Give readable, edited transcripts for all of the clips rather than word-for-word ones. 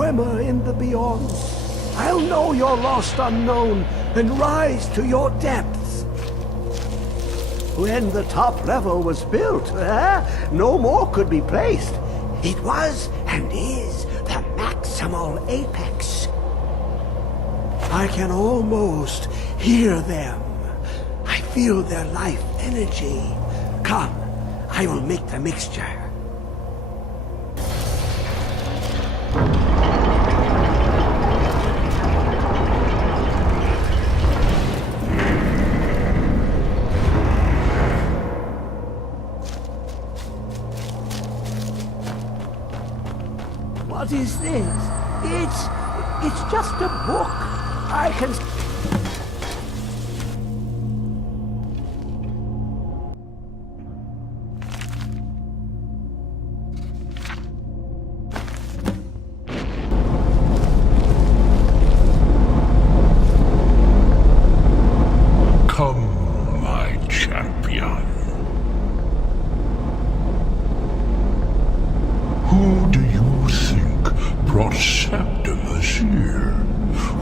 swimmer in the beyond. I'll know your lost unknown and rise to your depths. When the top level was built, no more could be placed. It was and is the maximal apex. I can almost hear them. I feel their life energy. Come, I will make the mixture. What is this? It's just a book. I can... Come, my champion. Who do you think brought Septimus here?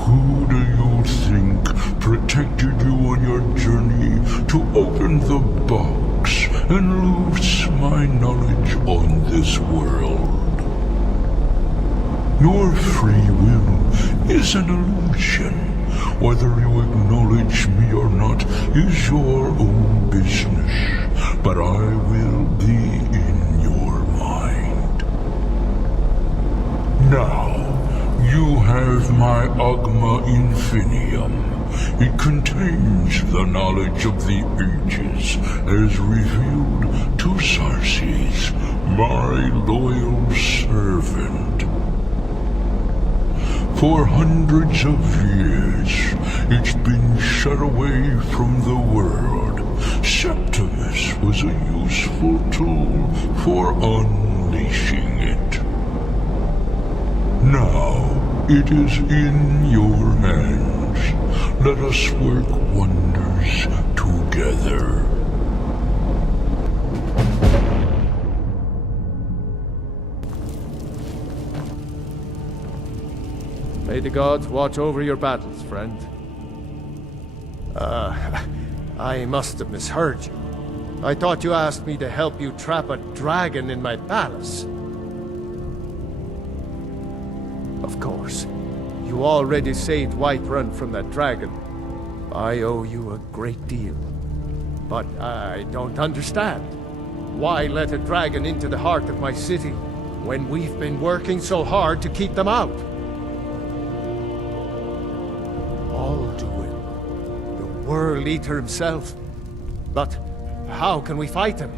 Who do you think protected you on your journey to open the box and loose my knowledge on this world? Your free will is an illusion. Whether you acknowledge me or not is your own business, but I will be in your mind. Now, you have my Agma Infinium. It contains the knowledge of the ages as revealed to Sarces, my loyal servant. For hundreds of years, it's been shut away from the world. Septimus was a useful tool for unleashing it. Now, it is in your hands. Let us work wonders together. May the gods watch over your battles, friend. I must have misheard you. I thought you asked me to help you trap a dragon in my palace. Of course. You already saved Whiterun from that dragon. I owe you a great deal. But I don't understand. Why let a dragon into the heart of my city when we've been working so hard to keep them out? Alduin, the World Eater himself. But how can we fight him?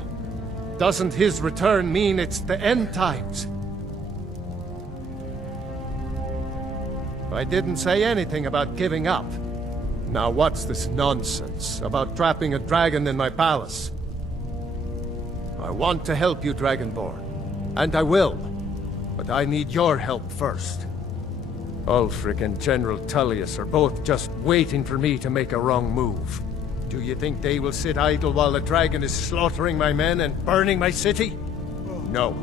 Doesn't his return mean it's the end times? I didn't say anything about giving up. Now what's this nonsense about trapping a dragon in my palace? I want to help you, Dragonborn. And I will. But I need your help first. Ulfric and General Tullius are both just waiting for me to make a wrong move. Do you think they will sit idle while the dragon is slaughtering my men and burning my city? No.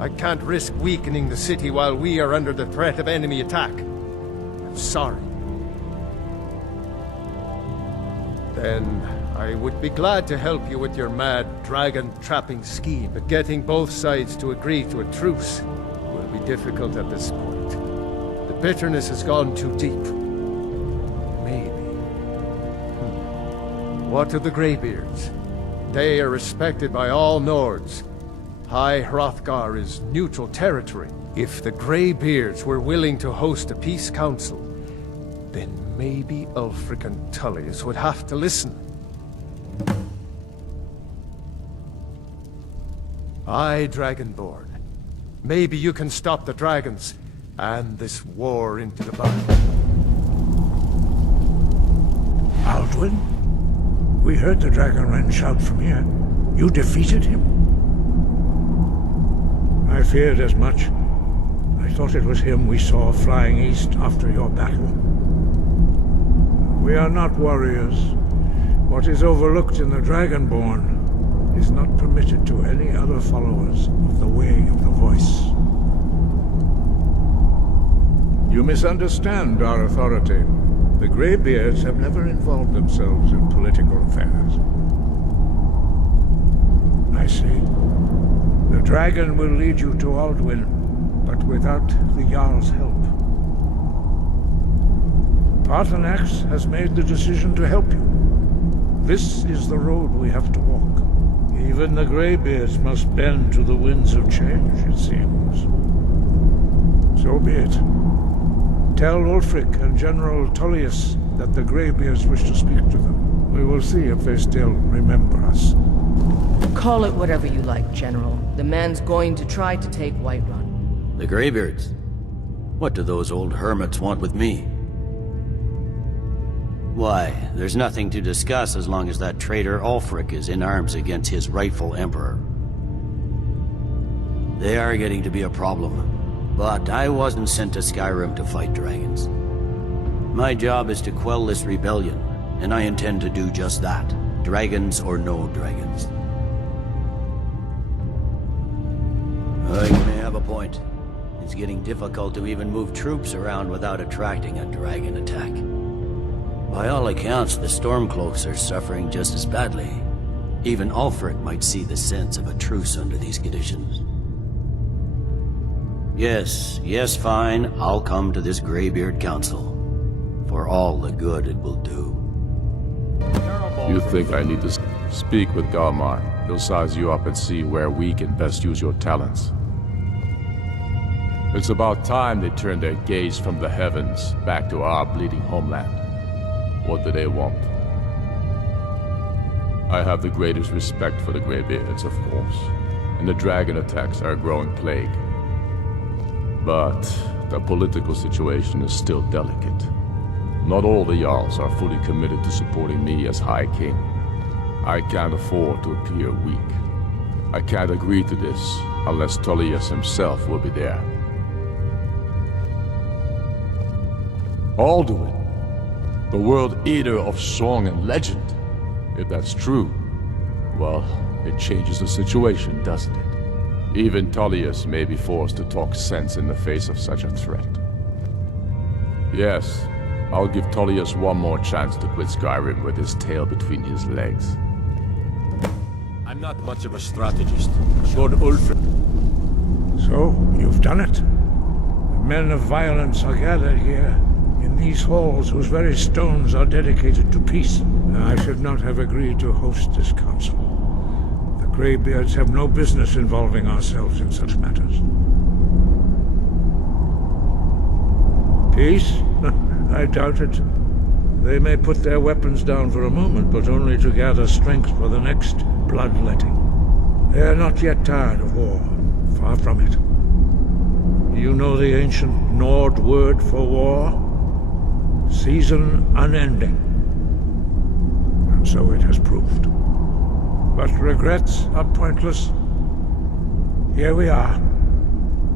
I can't risk weakening the city while we are under the threat of enemy attack. I'm sorry. Then I would be glad to help you with your mad dragon-trapping scheme, but getting both sides to agree to a truce will be difficult at this point. The bitterness has gone too deep. Maybe. What of the Greybeards? They are respected by all Nords. High Hrothgar is neutral territory. If the Greybeards were willing to host a peace council, then maybe Ulfric and Tullius would have to listen. Aye, Dragonborn. Maybe you can stop the dragons and this war into the bud. Alduin? We heard the Dragonrend shout from here. You defeated him? I feared as much. I thought it was him we saw flying east after your battle. We are not warriors. What is overlooked in the Dragonborn is not permitted to any other followers of the Way of the Voice. You misunderstand our authority. The Greybeards have never involved themselves in political affairs. I see. The dragon will lead you to Alduin, but without the Jarl's help. Paarthurnax has made the decision to help you. This is the road we have to walk. Even the Greybeards must bend to the winds of change, it seems. So be it. Tell Ulfric and General Tullius that the Greybeards wish to speak to them. We will see if they still remember us. Call it whatever you like, General. The man's going to try to take Whiterun. The Greybeards? What do those old hermits want with me? Why, there's nothing to discuss as long as that traitor Ulfric is in arms against his rightful emperor. They are getting to be a problem. But I wasn't sent to Skyrim to fight dragons. My job is to quell this rebellion, and I intend to do just that. Dragons or no dragons. You may have a point. It's getting difficult to even move troops around without attracting a dragon attack. By all accounts, the Stormcloaks are suffering just as badly. Even Ulfric might see the sense of a truce under these conditions. Yes, fine. I'll come to this Greybeard Council. For all the good it will do. You think I need to speak with Galmar? He'll size you up and see where we can best use your talents. It's about time they turned their gaze from the heavens back to our bleeding homeland. What do they want? I have the greatest respect for the Greybeards, of course, and the dragon attacks are a growing plague. But the political situation is still delicate. Not all the Jarls are fully committed to supporting me as High King. I can't afford to appear weak. I can't agree to this unless Tullius himself will be there. Alduin, the World Eater of song and legend. If that's true, well, it changes the situation, doesn't it? Even Tullius may be forced to talk sense in the face of such a threat. Yes, I'll give Tullius one more chance to quit Skyrim with his tail between his legs. I'm not much of a strategist. Lord Ulfric. So, you've done it. The men of violence are gathered here, in these halls whose very stones are dedicated to peace. I should not have agreed to host this council. The Greybeards have no business involving ourselves in such matters. Peace? I doubt it. They may put their weapons down for a moment, but only to gather strength for the next bloodletting. They are not yet tired of war. Far from it. You know the ancient Nord word for war? Season unending. And so it has proved. But regrets are pointless. Here we are.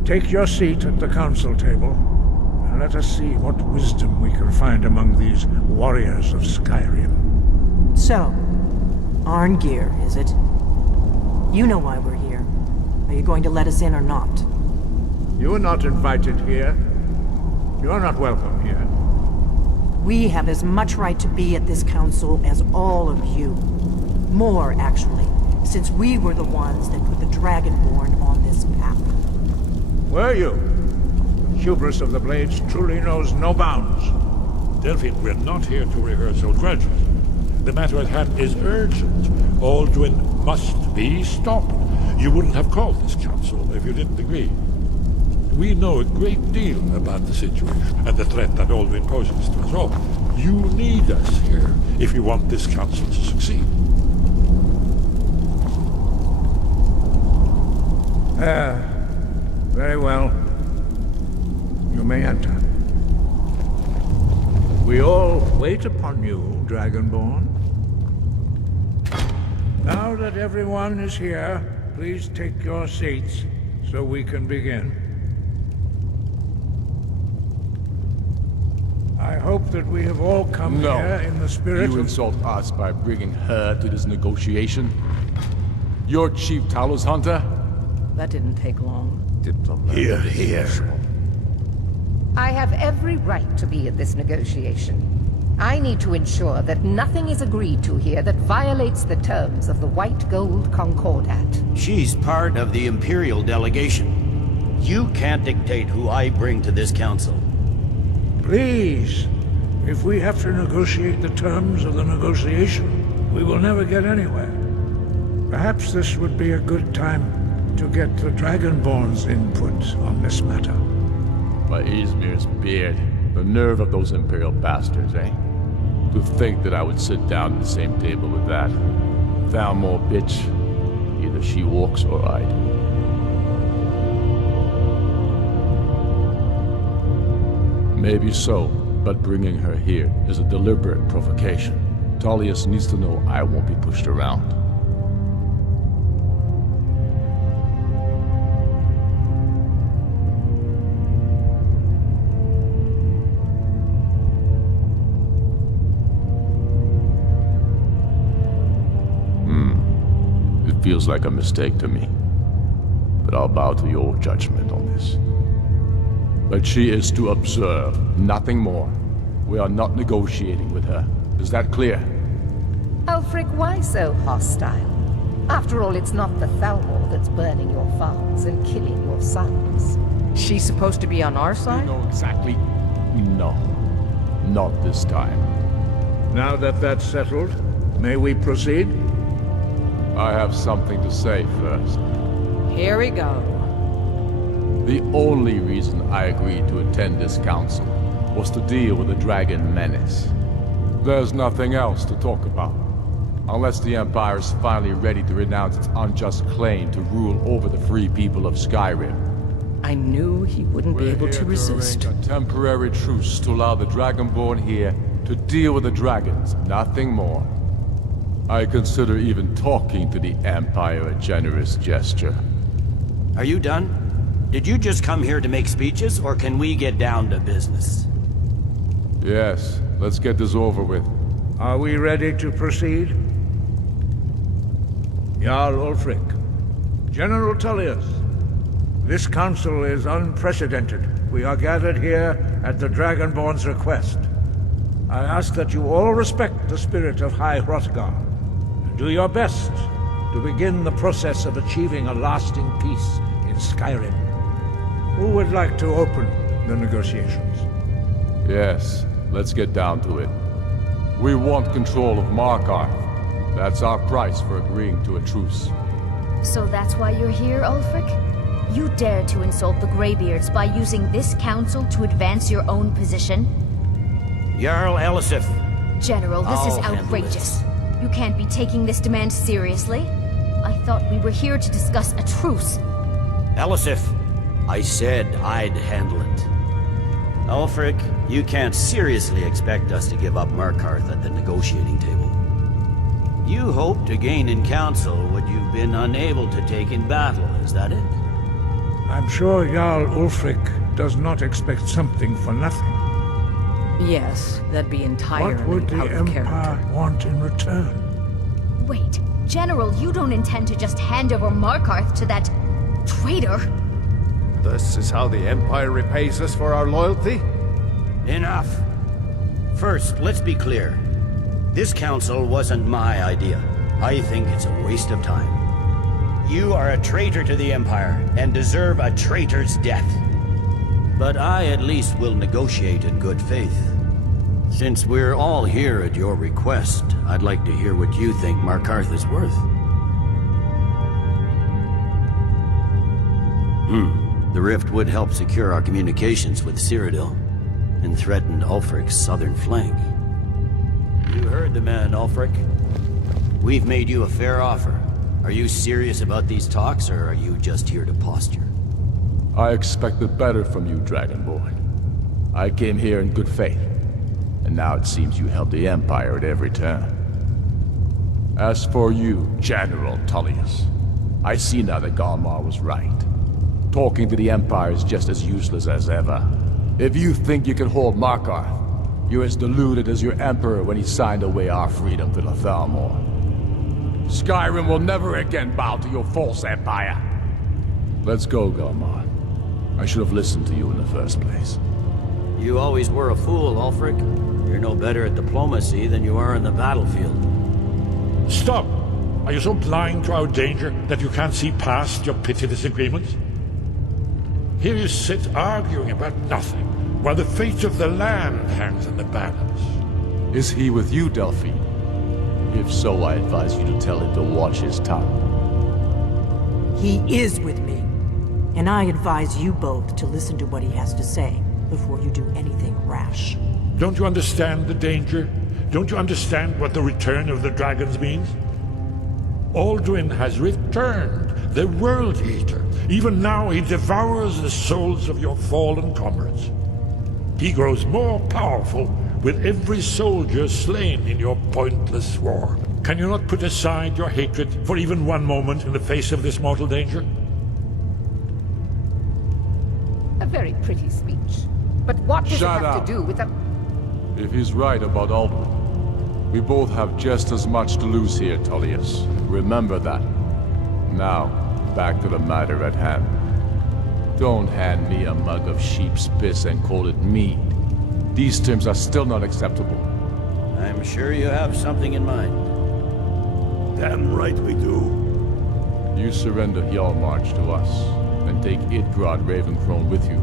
Take your seat at the council table, and let us see what wisdom we can find among these warriors of Skyrim. So, Arngeir, is it? You know why we're here. Are you going to let us in or not? You are not invited here. You are not welcome here. We have as much right to be at this council as all of you. More, actually, since we were the ones that put the Dragonborn on this path. Were you? The hubris of the Blades truly knows no bounds. Delphine, we're not here to rehearse old grudges. The matter at hand is urgent. Alduin must be stopped. You wouldn't have called this council if you didn't agree. We know a great deal about the situation and the threat that Alduin poses to us all. You need us here if you want this council to succeed. Very well. You may enter. We all wait upon you, Dragonborn. Now that everyone is here, please take your seats so we can begin. I hope that we have all come here in the spirit You of... insult us by bringing her to this negotiation? You're Chief Talos Hunter? That didn't take long. Diplomatic. Here. I have every right to be at this negotiation. I need to ensure that nothing is agreed to here that violates the terms of the White Gold Concordat. She's part of the Imperial delegation. You can't dictate who I bring to this council. Please, if we have to negotiate the terms of the negotiation, we will never get anywhere. Perhaps this would be a good time to get the Dragonborn's input on this matter. By Izmir's beard. The nerve of those Imperial bastards, eh? To think that I would sit down at the same table with that. Thalmor bitch. Either she walks or I do. Maybe so, but bringing her here is a deliberate provocation. Tullius needs to know I won't be pushed around. It feels like a mistake to me, but I'll bow to your judgment on this. But she is to observe, nothing more. We are not negotiating with her. Is that clear? Ulfric, why so hostile? After all, it's not the Thalmor that's burning your farms and killing your sons. She's supposed to be on our side? No, exactly. No. Not this time. Now that that's settled, may we proceed? I have something to say first. Here we go. The only reason I agreed to attend this council was to deal with the Dragon Menace. There's nothing else to talk about. Unless the Empire is finally ready to renounce its unjust claim to rule over the free people of Skyrim. I knew he wouldn't be able to resist. A temporary truce to allow the Dragonborn here to deal with the dragons, nothing more. I consider even talking to the Empire a generous gesture. Are you done? Did you just come here to make speeches, or can we get down to business? Yes, let's get this over with. Are we ready to proceed? Jarl Ulfric, General Tullius, this council is unprecedented. We are gathered here at the Dragonborn's request. I ask that you all respect the spirit of High Hrothgar. Do your best to begin the process of achieving a lasting peace in Skyrim. Who would like to open the negotiations? Yes, let's get down to it. We want control of Markarth. That's our price for agreeing to a truce. So that's why you're here, Ulfric? You dare to insult the Greybeards by using this council to advance your own position? Jarl Elisif. General, this is I'll handle outrageous. this. You can't be taking this demand seriously. I thought we were here to discuss a truce. Elisif, I said I'd handle it. Ulfric, you can't seriously expect us to give up Markarth at the negotiating table. You hope to gain in council what you've been unable to take in battle, is that it? I'm sure Jarl Ulfric does not expect something for nothing. Yes, that'd be entirely What would the out of Empire character. want in return? Wait, General, you don't intend to just hand over Markarth to that traitor? This is how the Empire repays us for our loyalty? Enough. First, let's be clear. This council wasn't my idea. I think it's a waste of time. You are a traitor to the Empire and deserve a traitor's death. But I at least will negotiate in good faith. Since we're all here at your request, I'd like to hear what you think Markarth is worth. The rift would help secure our communications with Cyrodiil, and threatened Ulfric's southern flank. You heard the man, Ulfric. We've made you a fair offer. Are you serious about these talks, or are you just here to posture? I expected better from you, Dragonborn. I came here in good faith, and now it seems you help the Empire at every turn. As for you, General Tullius, I see now that Galmar was right. Talking to the Empire is just as useless as ever. If you think you can hold Markarth, you're as deluded as your Emperor when he signed away our freedom to the Thalmor. Skyrim will never again bow to your false empire. Let's go, Galmar. I should have listened to you in the first place. You always were a fool, Ulfric. You're no better at diplomacy than you are in the battlefield. Stop! Are you so blind to our danger that you can't see past your petty disagreements? Here you sit arguing about nothing, while the fate of the land hangs in the balance. Is he with you, Delphine? If so, I advise you to tell him to watch his tongue. He is with me. And I advise you both to listen to what he has to say before you do anything rash. Don't you understand the danger? Don't you understand what the return of the dragons means? Alduin has returned, the World Eater. Even now he devours the souls of your fallen comrades. He grows more powerful with every soldier slain in your pointless war. Can you not put aside your hatred for even one moment in the face of this mortal danger? A very pretty speech. But what does it have to do with a... If he's right about Alduin, we both have just as much to lose here, Tullius. Remember that. Now, back to the matter at hand. Don't hand me a mug of sheep's piss and call it mead. These terms are still not acceptable. I'm sure you have something in mind. Damn right we do. You surrender Hjalmarch to us, and take Idgrod Ravencrone with you.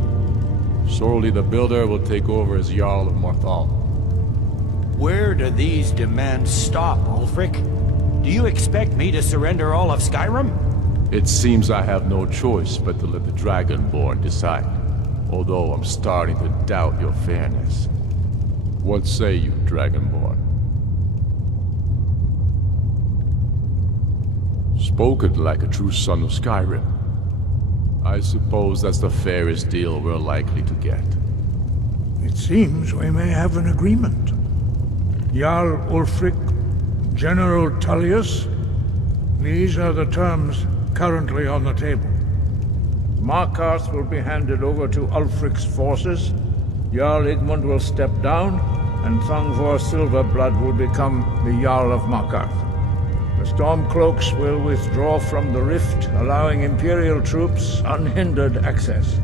Sorli the Builder will take over as Jarl of Morthal. Where do these demands stop, Ulfric? Do you expect me to surrender all of Skyrim? It seems I have no choice but to let the Dragonborn decide. Although I'm starting to doubt your fairness. What say you, Dragonborn? Spoken like a true son of Skyrim. I suppose that's the fairest deal we're likely to get. It seems we may have an agreement. Jarl Ulfric, General Tullius, these are the terms currently on the table. Markarth will be handed over to Ulfric's forces, Jarl Igmund will step down, and Thongvor Silverblood will become the Jarl of Markarth. The Stormcloaks will withdraw from the rift, allowing Imperial troops unhindered access.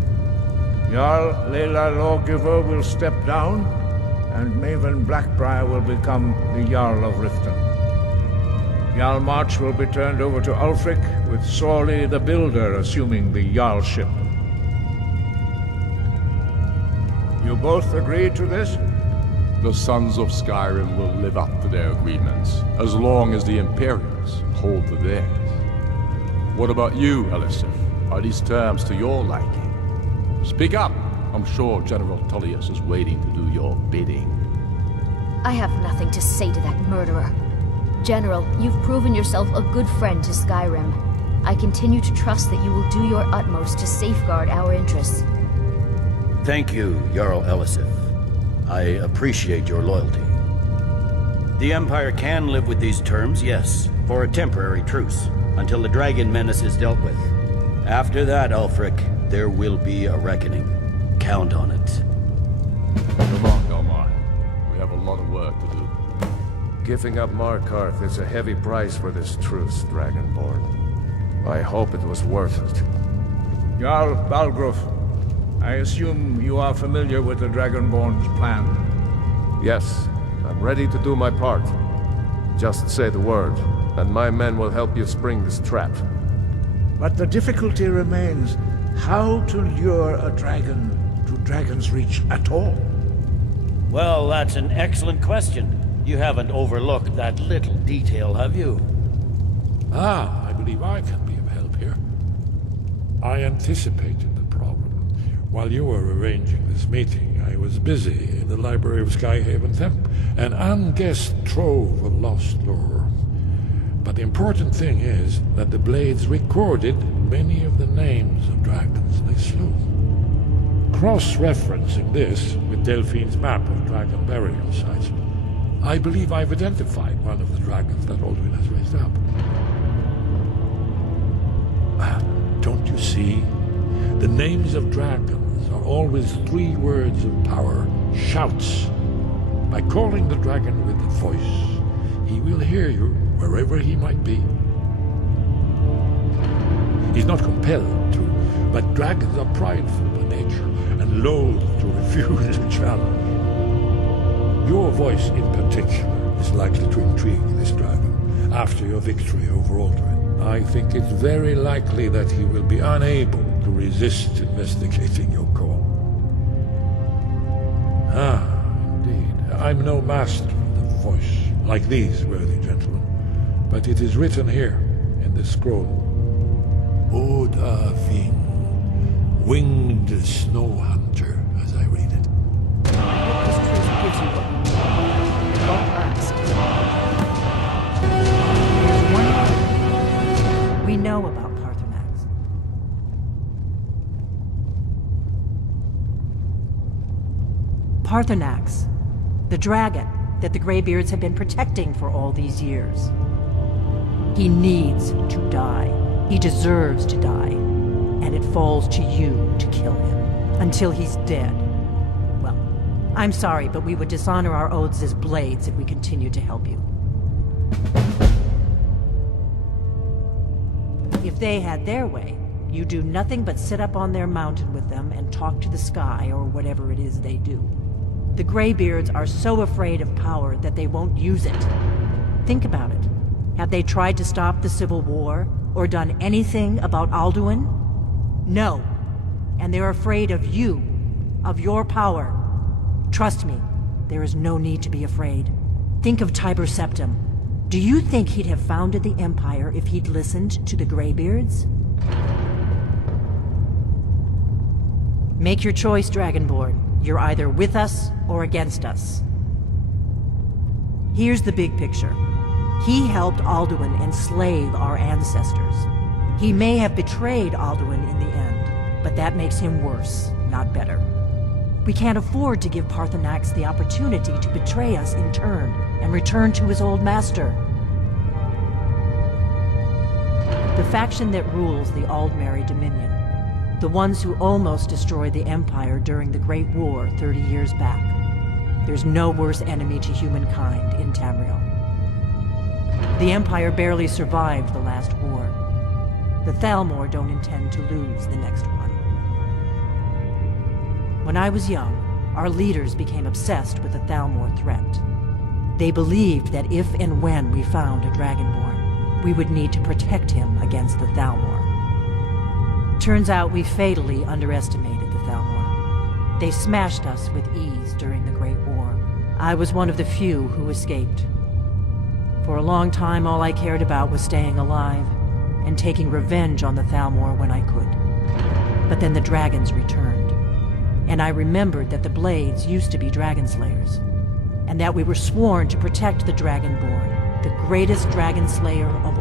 Jarl Lela Lawgiver will step down, and Maven Blackbriar will become the Jarl of Riften. Hjalmarch will be turned over to Ulfric, with Sorli the Builder assuming the Jarlship. You both agree to this? The Sons of Skyrim will live up to their agreements, as long as the Imperials hold to theirs. What about you, Elisif? Are these terms to your liking? Speak up! I'm sure General Tullius is waiting to do your bidding. I have nothing to say to that murderer. General, you've proven yourself a good friend to Skyrim. I continue to trust that you will do your utmost to safeguard our interests. Thank you, Jarl Elisif. I appreciate your loyalty. The Empire can live with these terms, yes, for a temporary truce, until the dragon menace is dealt with. After that, Ulfric, there will be a reckoning. Count on it. Come on, Delmar. We have a lot of work to do. Giving up Markarth is a heavy price for this truce, Dragonborn. I hope it was worth it. Jarl Balgruuf, I assume you are familiar with the Dragonborn's plan. Yes, I'm ready to do my part. Just say the word, and my men will help you spring this trap. But the difficulty remains how to lure a dragon to Dragon's Reach at all. Well, that's an excellent question. You haven't overlooked that little detail, have you? I believe I can be of help here. I anticipated the problem. While you were arranging this meeting, I was busy in the library of Skyhaven Temp, an unguessed trove of lost lore. But the important thing is that the Blades recorded many of the names of dragons they slew. Cross-referencing this with Delphine's map of dragon burial sites, I believe I've identified one of the dragons that Alduin has raised up. Don't you see? The names of dragons are always 3 words of power, shouts. By calling the dragon with the voice, he will hear you wherever he might be. He's not compelled to, but dragons are prideful by nature and loath to refuse a challenge. Your voice in particular is likely to intrigue this dragon after your victory over Alduin. I think it's very likely that he will be unable to resist investigating your call. Ah, indeed. I'm no master of the voice, like these worthy gentlemen, but it is written here in the scroll. Oda Ving, winged snow hunter, as I read it. This truth gives you what you need. It won't last. There's one thing we know about Paarthurnax. Paarthurnax, the dragon that the Greybeards have been protecting for all these years. He needs to die. He deserves to die. And it falls to you to kill him until he's dead. Well, I'm sorry, but we would dishonor our oaths as blades if we continued to help you. If they had their way, you do nothing but sit up on their mountain with them and talk to the sky or whatever it is they do. The Greybeards are so afraid of power that they won't use it. Think about it. Have they tried to stop the Civil War or done anything about Alduin? No. And they're afraid of you, of your power. Trust me, there is no need to be afraid. Think of Tiber Septim. Do you think he'd have founded the Empire if he'd listened to the Greybeards? Make your choice, Dragonborn. You're either with us or against us. Here's the big picture. He helped Alduin enslave our ancestors. He may have betrayed Alduin in the end, but that makes him worse, not better. We can't afford to give Paarthurnax the opportunity to betray us in turn and return to his old master. The faction that rules the Aldmeri Dominion, the ones who almost destroyed the Empire during the Great War 30 years back. There's no worse enemy to humankind in Tamriel. The Empire barely survived the last war. The Thalmor don't intend to lose the next one. When I was young, our leaders became obsessed with the Thalmor threat. They believed that if and when we found a Dragonborn, we would need to protect him against the Thalmor. Turns out we fatally underestimated the Thalmor. They smashed us with ease during the Great War. I was one of the few who escaped. For a long time, all I cared about was staying alive and taking revenge on the Thalmor when I could. But then the dragons returned, and I remembered that the Blades used to be dragon slayers, and that we were sworn to protect the Dragonborn, the greatest dragon slayer of